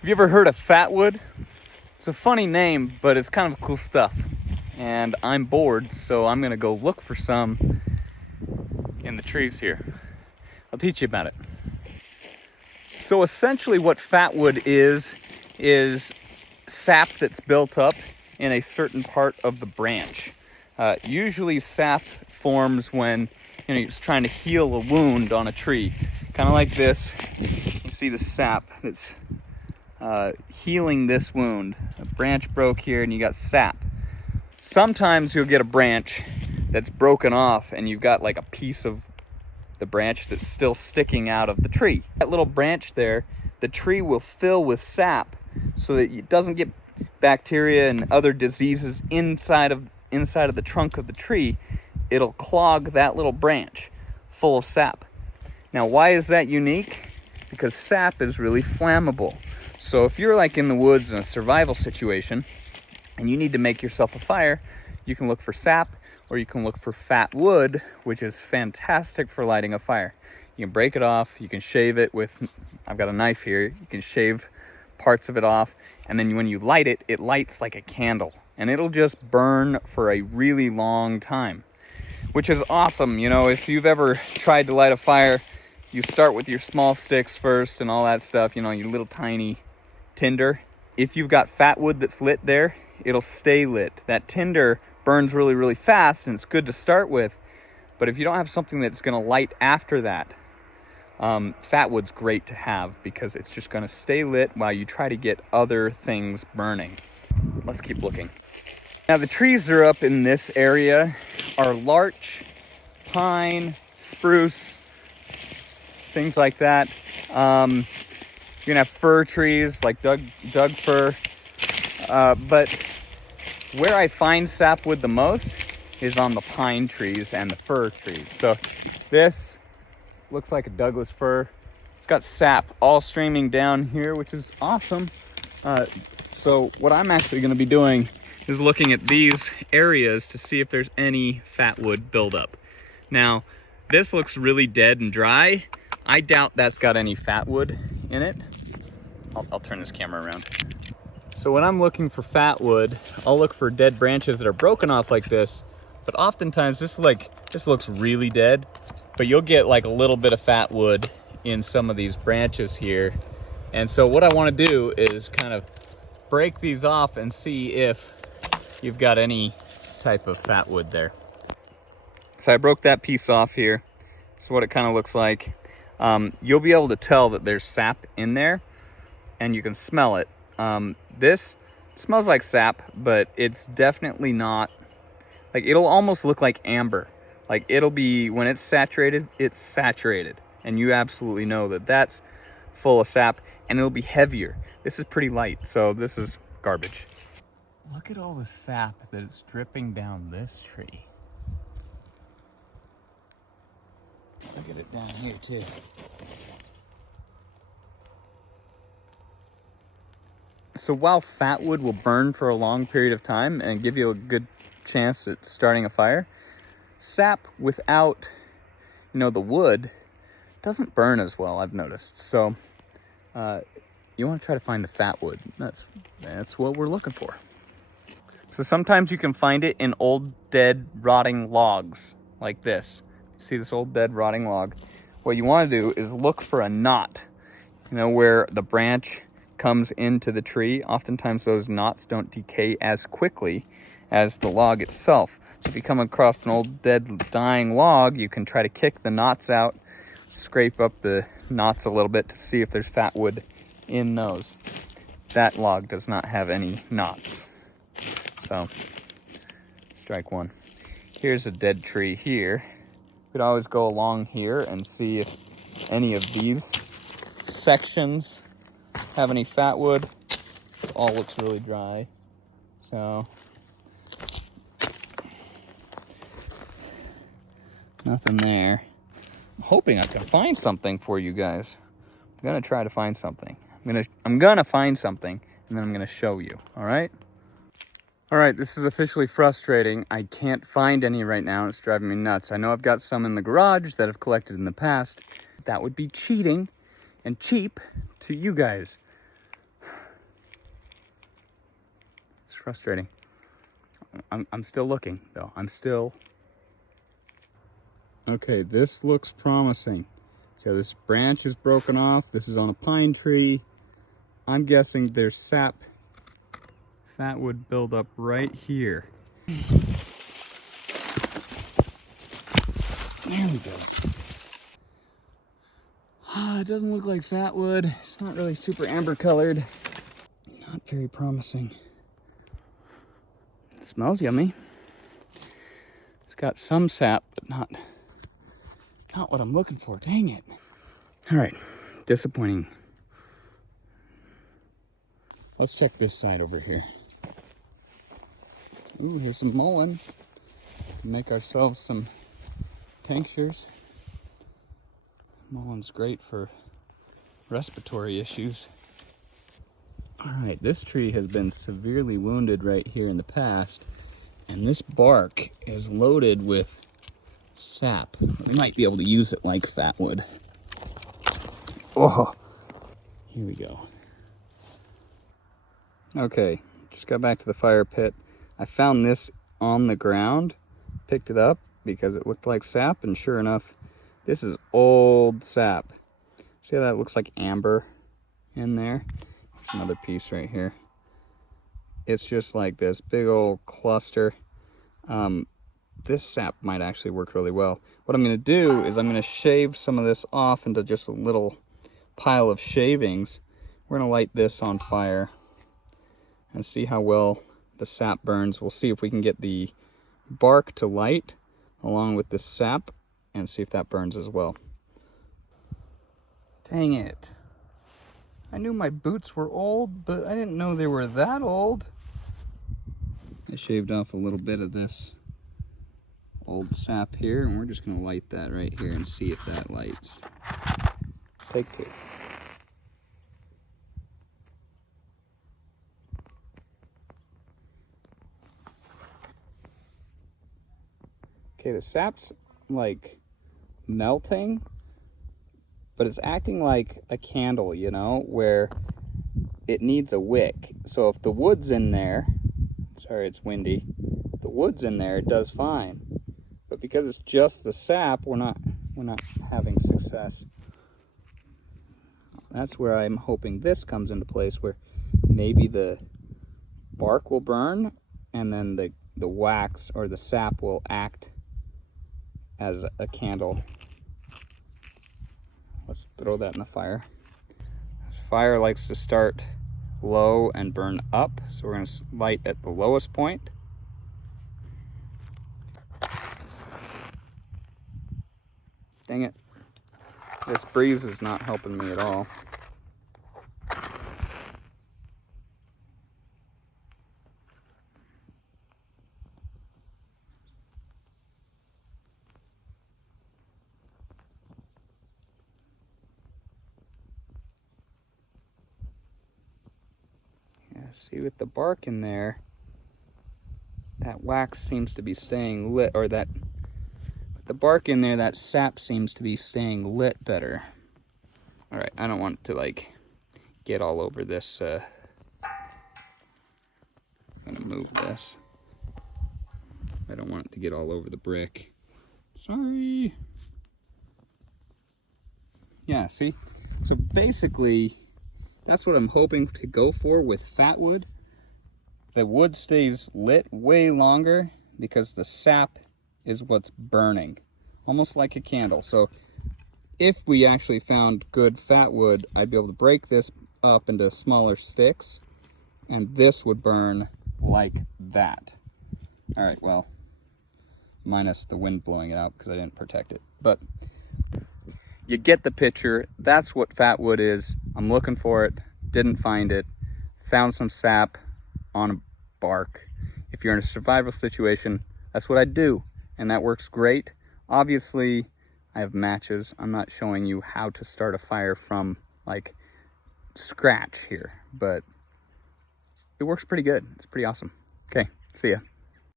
Have you ever heard of Fatwood? It's a funny name, but it's kind of cool stuff. And I'm bored, so I'm gonna go look for some in the trees here. I'll teach you about it. So essentially what Fatwood is sap that's built up in a certain part of the branch. Usually sap forms when you're just trying to heal a wound on a tree. Kind of like this. You see the sap that's healing this wound. A branch broke here and you got sap. Sometimes you'll get a branch that's broken off and you've got like a piece of the branch that's still sticking out of the tree. That little branch there, the tree will fill with sap so that it doesn't get bacteria and other diseases inside of the trunk of the tree. It'll clog that little branch full of sap. Now, why is that unique? Because sap is really flammable. So if you're like in the woods in a survival situation and you need to make yourself a fire, you can look for sap, or you can look for fat wood, which is fantastic for lighting a fire. You can break it off, you can shave it with, I've got a knife here, you can shave parts of it off, and then when you light it, it lights like a candle, and it'll just burn for a really long time, which is awesome. You know, if you've ever tried to light a fire, you start with your small sticks first and all that stuff, you know, your little tiny tinder. If you've got fat wood that's lit there, it'll stay lit. That tinder burns really, really fast, and it's good to start with. But if you don't have something that's going to light after that, fat wood's great to have because it's just going to stay lit while you try to get other things burning. Let's keep looking. Now, the trees that are up in this area are larch, pine, spruce, things like that. You're gonna have fir trees like Doug fir, but where I find sapwood the most is on the pine trees and the fir trees. So this looks like a Douglas fir. It's got sap all streaming down here, which is awesome. So what I'm actually gonna be doing is looking at these areas to see if there's any fatwood buildup. Now, this looks really dead and dry. I doubt that's got any fatwood in it. I'll turn this camera around. So when I'm looking for fatwood, I'll look for dead branches that are broken off like this, but oftentimes this looks really dead, but you'll get like a little bit of fatwood in some of these branches here. And so what I want to do is kind of break these off and see if you've got any type of fatwood there. So I broke that piece off here. That's what it kind of looks like. You'll be able to tell that there's sap in there, and you can smell it. This smells like sap, but it's definitely not, like, it'll almost look like amber. Like, it'll be, when it's saturated, and you absolutely know that that's full of sap, and it'll be heavier. This is pretty light, so this is garbage. Look at all the sap that is dripping down this tree. Look at it down here too. So while fatwood will burn for a long period of time and give you a good chance at starting a fire, sap without, the wood doesn't burn as well, I've noticed. So you want to try to find the fatwood. That's what we're looking for. So sometimes you can find it in old, dead, rotting logs like this. See this old dead rotting log? What you want to do is look for a knot, where the branch comes into the tree. Oftentimes those knots don't decay as quickly as the log itself. So if you come across an old dead dying log, you can try to kick the knots out, scrape up the knots a little bit to see if there's fatwood in those. That log does not have any knots. So strike one. Here's a dead tree here. You could always go along here and see if any of these sections have any fatwood. This all looks really dry. So nothing there. I'm hoping I can find something for you guys. I'm gonna try to find something. I'm gonna find something, and then I'm gonna show you. All right. All right, this is officially frustrating. I can't find any right now. It's driving me nuts. I know I've got some in the garage that I've collected in the past. That would be cheating and cheap to you guys. frustrating. I'm still looking though. Okay, this looks promising. So this branch is broken off. This is on a pine tree. I'm guessing there's sap, fatwood buildup right here. There we go. It doesn't look like fatwood. It's not really super amber colored. Not very promising. It smells yummy. It's got some sap, but not what I'm looking for. Dang it. All right, disappointing. Let's check this side over here. Ooh, here's some mullein. Make ourselves some tinctures. Mullei's great for respiratory issues. All right, this tree has been severely wounded right here in the past, and this bark is loaded with sap. We might be able to use it like fatwood. Oh, here we go. Okay, just got back to the fire pit. I found this on the ground, picked it up because it looked like sap, and sure enough, this is old sap. See how that looks like amber in there? There's another piece right here. It's just like this big old cluster. This sap might actually work really well. What I'm gonna do is I'm gonna shave some of this off into just a little pile of shavings. We're gonna light this on fire and see how well the sap burns. We'll see if we can get the bark to light along with the sap and see if that burns as well. Dang it. I knew my boots were old, but I didn't know they were that old. I shaved off a little bit of this old sap here, and we're just gonna light that right here and see if that lights. Take two. Okay, the sap's like melting, but it's acting like a candle, you know, where it needs a wick. So if the wood's in there, sorry, it's windy. If the wood's in there, it does fine. But because it's just the sap, we're not having success. That's where I'm hoping this comes into place, where maybe the bark will burn and then the wax or the sap will act as a candle. Let's throw that in the fire. Fire likes to start low and burn up, so we're going to light at the lowest point. Dang it. This breeze is not helping me at all. See, with the bark in there, that wax seems to be staying lit, or that with the bark in there, that sap seems to be staying lit better. All right, I don't want it to like get all over this. I'm gonna move this. I don't want it to get all over the brick. Sorry. Yeah, see? So basically, that's what I'm hoping to go for with fatwood. The wood stays lit way longer because the sap is what's burning, almost like a candle. So if we actually found good fatwood, I'd be able to break this up into smaller sticks, and this would burn like that. All right, well, minus the wind blowing it out because I didn't protect it. But you get the picture. That's what fatwood is. I'm looking for it, didn't find it, found some sap on a bark. If you're in a survival situation, that's what I do, and that works great. Obviously, I have matches. I'm not showing you how to start a fire from like scratch here, but it works pretty good. It's pretty awesome. Okay, see ya.